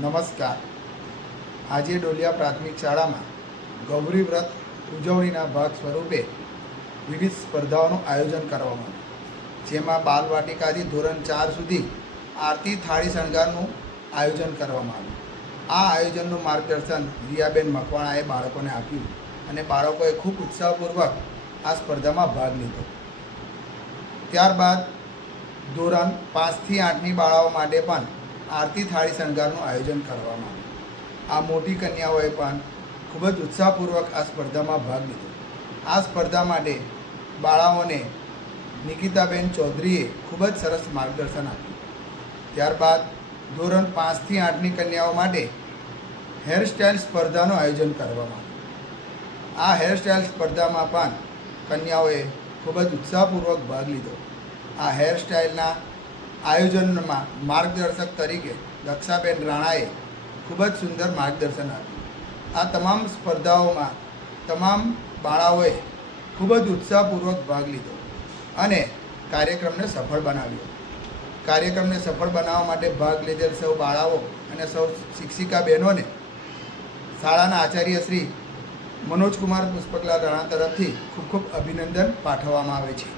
નમસ્કાર. આજે ડોલિયા પ્રાથમિક શાળામાં ગૌરી વ્રત ઉજવણીના ભાગ સ્વરૂપે વિવિધ સ્પર્ધાઓનું આયોજન કરવામાં આવ્યું. જેમાં બાલવાટિકાથી ધોરણ ચાર સુધી આરતી થાળી શણગારનું આયોજન કરવામાં આવ્યું. આ આયોજનનું માર્ગદર્શન રિયાબેન મકવાણાએ બાળકોને આપ્યું અને બાળકોએ ખૂબ ઉત્સાહપૂર્વક આ સ્પર્ધામાં ભાગ લીધો. ત્યારબાદ ધોરણ પાંચથી આઠની બાળાઓ માટે પણ આરતી થાળી શણગારનું આયોજન કરવામાં આવ્યું. આ મોટી કન્યાઓએ પણ ખૂબ જ ઉત્સાહપૂર્વક આ સ્પર્ધામાં ભાગ લીધો. આ સ્પર્ધા માટે બાળાઓને નિકિતાબેન ચૌધરીએ ખૂબ જ સરસ માર્ગદર્શન આપ્યું. ત્યારબાદ ધોરણ પાંચથી આઠની કન્યાઓ માટે હેરસ્ટાઇલ સ્પર્ધાનું આયોજન કરવામાં આવ્યું. આ હેરસ્ટાઇલ સ્પર્ધામાં પણ કન્યાઓએ ખૂબ જ ઉત્સાહપૂર્વક ભાગ લીધો. આ હેરસ્ટાઇલના આયોજનમાં માર્ગદર્શક તરીકે દક્ષાબેન રાણાએ ખૂબ જ સુંદર માર્ગદર્શન આપ્યું. આ તમામ સ્પર્ધાઓમાં તમામ બાળાઓએ ખૂબ જ ઉત્સાહપૂર્વક ભાગ લીધો અને કાર્યક્રમને સફળ બનાવ્યો. કાર્યક્રમને સફળ બનાવવા માટે ભાગ લીધેલ સૌ બાળાઓ અને સૌ શિક્ષિકા બહેનોને શાળાના આચાર્ય શ્રી મનોજકુમાર પુષ્પકલાલ રાણા તરફથી ખૂબ ખૂબ અભિનંદન પાઠવવામાં આવે છે.